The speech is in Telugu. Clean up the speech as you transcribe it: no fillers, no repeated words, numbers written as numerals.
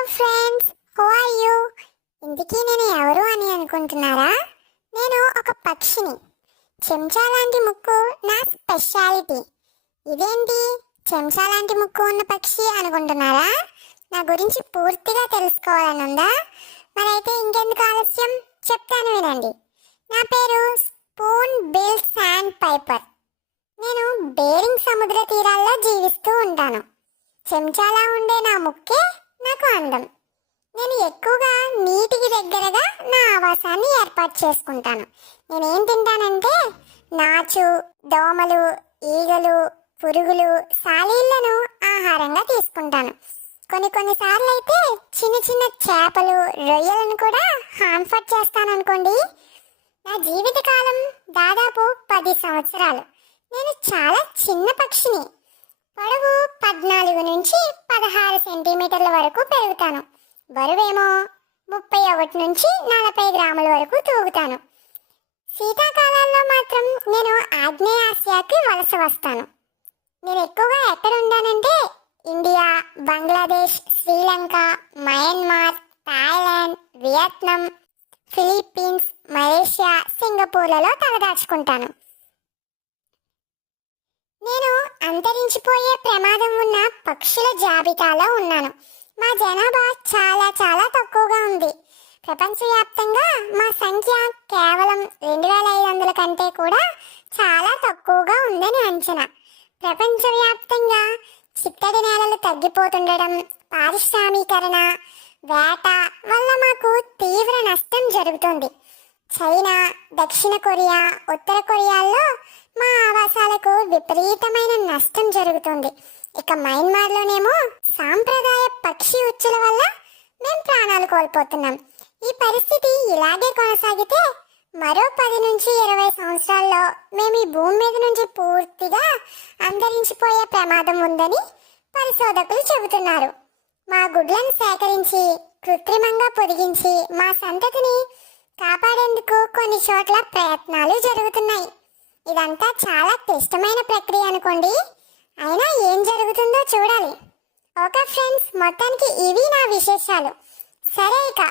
Hello friends, how are you? ఇంతకీ నేను ఎవరు అని అనుకుంటున్నారా? నేను ఒక పక్షిని. చెంచా లాంటి ముక్కు నా స్పెషాలిటీ. ఇదేంటి చెంచా లాంటి ముక్కు ఉన్న పక్షి అనుకుంటున్నారా? నా గురించి పూర్తిగా తెలుసుకోవాలనుందా? మరైతే ఇంకెందుకు ఆలస్యం, చెప్తాను వినండి. నా పేరు స్పూన్ బిల్ శాండ్ పైపర్. నేను బేరింగ్ సముద్ర తీరాల్లో జీవిస్తూ ఉంటాను. చెంచాలా ఉండే నా ముక్కే నాకు అందం. నేను ఎక్కువగా నీటికి దగ్గరగా నా ఆవాసాన్ని ఏర్పాటు చేసుకుంటాను. నేనేం తింటానంటే నాచు, దోమలు, ఈగలు, పురుగులు, సాలీళ్లను ఆహారంగా తీసుకుంటాను. కొన్నిసార్లు అయితే చిన్న చిన్న చేపలు, రొయ్యలను కూడా హార్మ్ఫర్ చేస్తాననుకోండి. నా జీవితకాలం దాదాపు 10 సంవత్సరాలు. నేను చాలా చిన్న పక్షిని. పొడవు 14 నుంచి 16 సెంటీమీటర్ల వరకు పెరుగుతాను. బరువేమో 31 నుంచి 40 గ్రాముల వరకు తూగుతాను. శీతాకాలాల్లో మాత్రం నేను ఆగ్నేయాసియాకి వలస వస్తాను. నేను ఎక్కువగా ఎక్కడ ఉన్నానంటే India, Bangladesh, Sri Lanka, Myanmar, Thailand, Vietnam, Philippines, Malaysia, సింగపూర్లలో తలదాచుకుంటాను. నేను అంతరించిపోయే ప్రమాదం ఉన్న పక్షుల జాబితాలో ఉన్నాను. మా జనాభా చాలా చాలా తక్కువగా ఉంది. ప్రపంచవ్యాప్తంగా మా సంఖ్య కేవలం 2500 కంటే కూడా చాలా తక్కువగా ఉందని అంచనా. ప్రపంచవ్యాప్తంగా చిత్తడి నేలలు తగ్గిపోతుండడం, పారిశ్రామీకరణ, వేట వల్ల మాకు తీవ్ర నష్టం జరుగుతుంది. చైనా, దక్షిణ కొరియా, ఉత్తర కొరియాల్లో మా ఆవాసాలకు విపరీతమైన నష్టం జరుగుతుంది. ఇక మయన్మార్లోనేమో సాంప్రదాయ పక్షి ఉచ్చుల వల్ల మేము ప్రాణాలు కోల్పోతున్నాం. ఈ పరిస్థితి ఇలాగే కొనసాగితే మరో 10 నుంచి 20 సంవత్సరాల్లో మేము ఈ భూమి మీద నుంచి పూర్తిగా అంతరించిపోయే ప్రమాదం ఉందని పరిశోధకులు చెబుతున్నారు. మా గుడ్లను సేకరించి కృత్రిమంగా పొదిగించి మా సంతతిని కాపాడేందుకు కొన్ని చోట్ల ప్రయత్నాలు జరుగుతున్నాయి. ఇదంతా చాలా క్లిష్టమైన ప్రక్రియ అనుకోండి. అయినా ఏం జరుగుతుందో చూడాలి. ఓకే ఫ్రెండ్స్, మొత్తానికి ఇవి నా విశేషాలు. సరే, ఇక